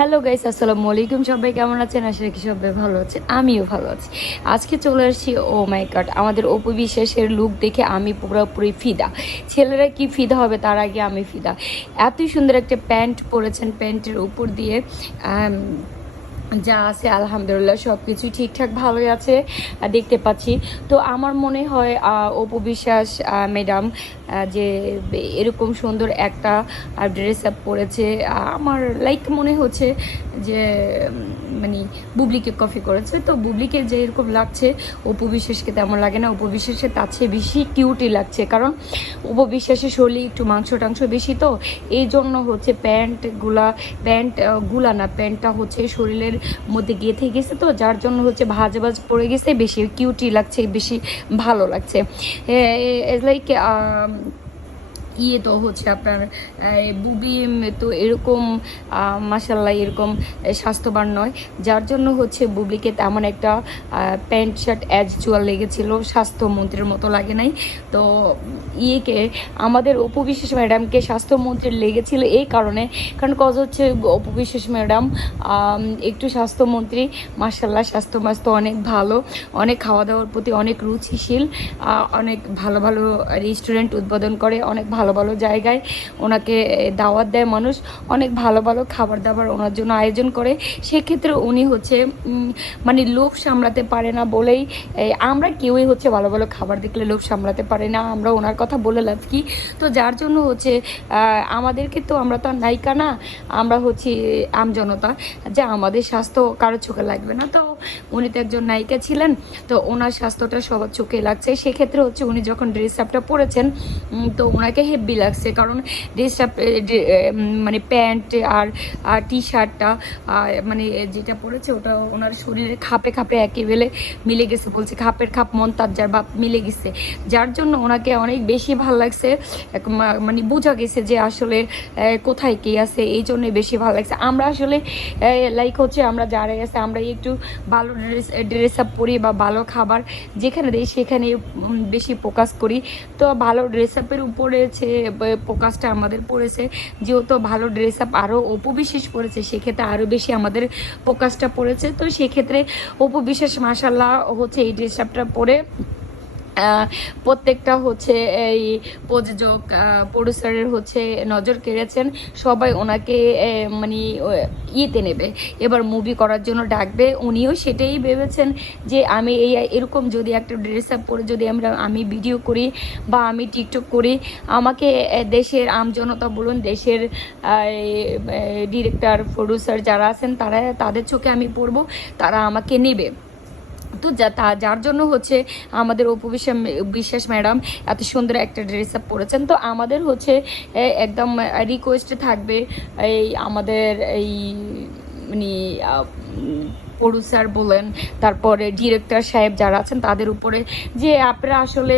Hello guys, আসসালামু আলাইকুম। সবাই কেমন আছেন? আশা রাখি সবাই ভালো আছেন, আমিও ভালো আছি। আজকে চলে আসছি, ও মাই গড, আমাদের অপু বিশ্বাসের লুক দেখে আমি পুরোপুরি ফিদা। ছেলেরা কি ফিদা হবে, তার আগে আমি ফিদা। এতই সুন্দর একটা প্যান্ট পরেছেন, প্যান্টের উপর দিয়ে যা আছে আলহামদুলিল্লাহ সব কিছুই ঠিকঠাক ভালোই আছে দেখতে পাচ্ছি। তো আমার মনে হয় অপু বিশ্বাস ম্যাডাম যে এরকম সুন্দর একটা ড্রেস আপ পরেছে, আমার লাইক মনে হচ্ছে যে মানে বুবলিকে কপি করেছে। তো বুবলিকে যে এরকম লাগছে অপু বিশ্বাসকে তেমন লাগে না, অপু বিশ্বাসকে তার চেয়ে বেশি কিউটই লাগছে, কারণ অপু বিশ্বাসের শরীরে একটু মাংস টাংস বেশি, তো এই জন্য হচ্ছে প্যান্টগুলা না, প্যান্টটা হচ্ছে শরীরের মধ্যে গেঁথে গেছে, তো যার জন্য হচ্ছে ভাজ ভাজ পড়ে গেছে, বেশি কিউটি লাগছে, বেশি ভালো লাগছে। লাইক তো হচ্ছে আপনার বুবলি তো এরকম মাসাল্লাহ এরকম স্বাস্থ্যবান নয়, যার জন্য হচ্ছে বুবলিকে তেমন একটা প্যান্ট শার্ট অ্যাজুয়াল লেগেছিল, স্বাস্থ্যমন্ত্রীর মতো লাগে নাই। তো আমাদের অপু বিশ্বাস ম্যাডামকে স্বাস্থ্যমন্ত্রীর লেগেছিল এই কারণে, কারণ হচ্ছে অপু বিশ্বাস ম্যাডাম একটু স্বাস্থ্যমন্ত্রী, মাসাল্লাহ স্বাস্থ্য অনেক ভালো, অনেক খাওয়া দাওয়ার প্রতি অনেক রুচিশীল, অনেক ভালো ভালো রেস্টুরেন্ট উদ্বোধন করে, অনেক ভালো ভালো জায়গায় ওনাকে দাওয়াত দেয় মানুষ, অনেক ভালো ভালো খাবার দাবার ওনার জন্য আয়োজন করে। সেক্ষেত্রে উনি হচ্ছে মানে লোভ সামলাতে পারে না বলেই আমরা কেউই হচ্ছে ভালো ভালো খাবার দেখলে লোভ সামলাতে পারে না, আমরা ওনার কথা বলে লাভ কি। তো যার জন্য হচ্ছে আমাদেরকে তো, আমরা তো আর নায়িকা না, আমরা হচ্ছে আমজনতা, যে আমাদের স্বাস্থ্য কারো চোখে লাগবে না। তো উনি তো একজন নায়িকা ছিলেন, তো ওনার স্বাস্থ্যটা সবার চোখে লাগছে। সেক্ষেত্রে হচ্ছে উনি যখন ড্রেস আপটা পরেছেন, তো ওনাকে হেভি লাগছে, কারণ ড্রেসটা মানে প্যান্ট আর টি শার্টটা মানে যেটা পরেছে ওটা ওনার শরীরের খাপে খাপে একেবারে মিলে গেছে, বলছে খাপের খাপ মন্তাজার বা মিলে গেছে, যার জন্য ওনাকে অনেক বেশি ভালো লাগছে। মানে বোঝা গেছে যে আসলে কোথায় কে আছে, এই জন্য বেশি ভালো লাগছে। আমরা আসলে লাইক হচ্ছে আমরা যারা আছে, আমরা একটু ভালো ড্রেস আপ পরি বা ভালো খাবার যেখানে দিই সেখানে বেশি ফোকাস করি। তো ভালো ড্রেস আপের উপরে ফোকাসটা আমাদের পড়েছে, যেহেতু ভালো ড্রেস আপ আরও অপু বিশ্বাস পড়েছে, সেক্ষেত্রে আরও বেশি আমাদের ফোকাসটা পড়েছে। তো সেক্ষেত্রে অপু বিশ্বাস মাশাল্লাহ হচ্ছে এই ড্রেস আপটা পরে প্রত্যেকটা হচ্ছে এই প্রযোজক প্রডিউসারের হচ্ছে নজর কেড়েছেন, সবাই ওনাকে মানে ইয়েতে নেবে, এবার মুভি করার জন্য ডাকবে। উনিও সেটাই ভেবেছেন যে আমি এরকম যদি একটা ড্রেস আপ পরে যদি আমি ভিডিও করি বা আমি টিকটক করি, আমাকে দেশের আমজনতা বলুন, দেশের ডিরেক্টর প্রডিউসার যারা আছেন তাদের চোখে আমি পড়বো, তারা আমাকে নেবে। তো যার জন্য হচ্ছে আমাদের অপু বিশ্বাস ম্যাডাম এত সুন্দর একটা ড্রেস আপ পরেছেন। তো আমাদের হচ্ছে একদম রিকোয়েস্ট থাকবে এই আমাদের এই মানে প্রডিউসার বলেন, তারপরে ডিরেক্টর সাহেব যারা আছেন তাদের উপরে, যে আপনারা আসলে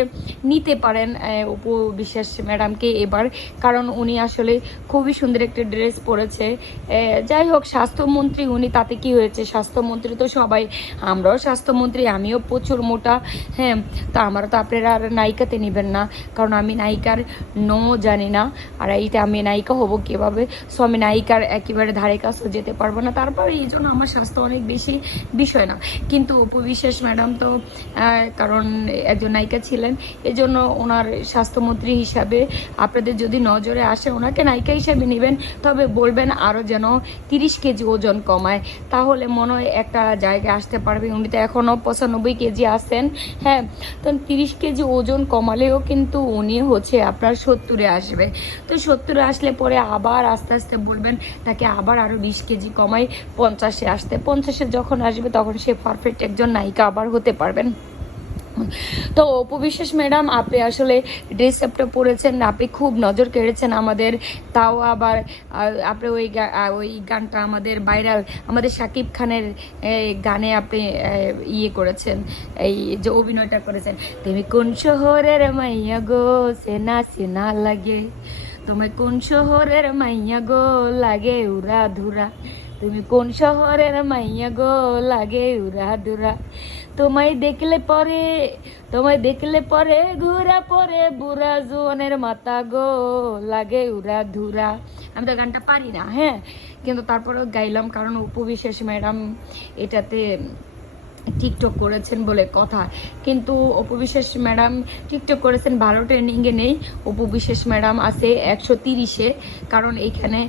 নিতে পারেন অপু বিশ্বাস ম্যাডামকে এবার, কারণ উনি আসলে খুবই সুন্দর একটা ড্রেস পরেছে। যাই হোক, স্বাস্থ্যমন্ত্রী উনি, তাতে কি হয়েছে, স্বাস্থ্যমন্ত্রী তো সবাই, আমরাও স্বাস্থ্যমন্ত্রী, আমিও প্রচুর মোটা, হ্যাঁ। তো আমরা তো আপনারা আর নায়িকাতে নেবেন না, কারণ আমি নায়িকার জানি না, আর এইটা আমি নায়িকা হব কীভাবে, সো আমি নায়িকার একেবারে ধারে কাছেও যেতে পারবো না। তারপরে এই জন্য আমার স্বাস্থ্য অনেক বেশি বিষয় না, কিন্তু অপু বিশ্বাস ম্যাডাম তো কারণ একজন নায়িকা ছিলেন, এজন্য ওনার স্বাস্থ্যমন্ত্রী হিসাবে আপনাদের যদি নজরে আসে, ওনাকে নায়িকা হিসাবে নেবেন, তবে বলবেন আরও যেন 30 কেজি ওজন কমায়, তাহলে মনে হয় একটা জায়গায় আসতে পারবে। উনি তো এখনও 95 কেজি আছেন, হ্যাঁ। তো 30 কেজি ওজন কমালেও কিন্তু উনি হচ্ছে আপনার 70-এ আসবে। তো 70-এ আসলে পরে আবার আস্তে আস্তে বলবেন তাকে আবার আরও 20 কেজি কমাই 50-এ আসতে, 50-এ যখন আসবে তখন সে পারফেক্ট একজন নায়িকা আবার হতে পারবেন। তো অপু বিশ্বাস ম্যাডাম, আপনি আসলে ড্রেস আপটা পরেছেন, আপনি খুব নজর কেড়েছেন আমাদের, তাও আবার আপনি ওই গানটা আমাদের ভাইরাল, আমাদের শাকিব খানের গানে আপনি করেছেন, এই যে অভিনয়টা করেছেন, তুমি কোন শহরের মাইয়া গো, সেনা সেনা লাগে, তুমি কোন শহরের মাইয়া গো, লাগে উড়া ধুরা, তুমি কোন শহরের মাইয়া গো, লাগে উড়া ধুরা, তোমায় দেখলে পরে, তোমায় দেখলে পরে ঘুরা পরে বুড়া জোয়ানের মাথা গো লাগে উড়া ধুরা। আমি তো গানটা পারি না, হ্যাঁ, কিন্তু তারপরেও গাইলাম কারণ অপু বিশ্বাস ম্যাডাম এটাতে টিকটক করেছেন বলে কথা। কিন্তু অপু বিশ্বাস ম্যাডাম টিকটক করেছেন, ভালো ট্রেনিংয়ে নেই। অপু বিশ্বাস ম্যাডাম আছে 130-এ, কারণ এইখানে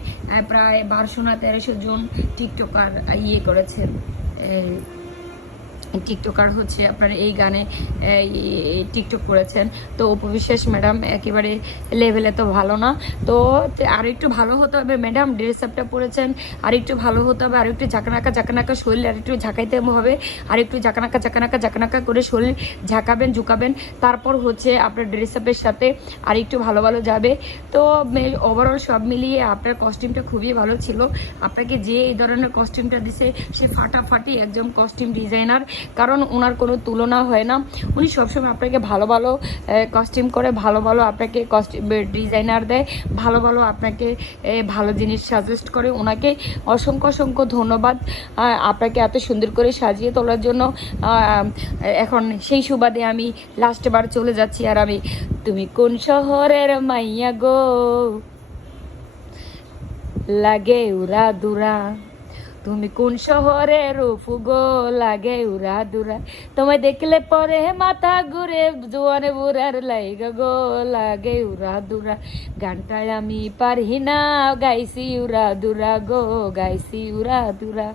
প্রায় 1200 না 1300 জন টিকটকার ইয়ে করেছেন, টিকটকার হচ্ছে আপনার এই গানে টিকটক করেছেন। তো অপু বিশ্বাস ম্যাডাম একেবারে লেভেলে তো ভালো না। তো আর একটু ভালো হতে হবে ম্যাডাম, ড্রেস আপটা পরেছেন আর একটু ভালো হতে হবে, আর একটু ঝাঁকানাকা ঝাঁকানাকা শরীর আর একটু ঝাঁকাইতে হবে, আর একটু ঝাঁকানাকা ঝাঁকানাকা ঝাঁকানাকা করে শরীর ঝাঁকাবেন ঝুঁকাবেন, তারপর হচ্ছে আপনার ড্রেস আপের সাথে আর একটু ভালো ভালো যাবে। তো ওভারঅল সব মিলিয়ে আপনার কস্টিউমটা খুবই ভালো ছিল। আপনাকে যে এই ধরনের কস্টিউমটা দিছে সে ফাটাফাটি একজন কস্টিউম ডিজাইনার, কারণ ওনার কোনো তুলনা হয় না। উনি সবসময় আপনাকে ভালো ভালো কস্টিউম করে, ভালো ভালো আপনাকে কস্টিউম ডিজাইনার দেয়, ভালো ভালো আপনাকে ভালো জিনিস সাজেস্ট করে। ওনাকে অসংখ্য অসংখ্য ধন্যবাদ আপনাকে এত সুন্দর করে সাজিয়ে তোলার জন্য। এখন সেই সুবাদে আমি লাস্ট বার চলে যাচ্ছি, আর আমি তুমি কোন শহরের মাইয়া গো লাগে উড়া দুরা, তুমি কোন শহরের ফুগো লাগে উড়া দুরা, তোমায় দেখলে পরে মাথা ঘুরে জোয়ানে বুড়ার লাইগা গো লাগে উড়া দুরা। গানটায় আমি পারি না, গাইছি উড়া দুরা গো, গাইছি উড়া দুরা।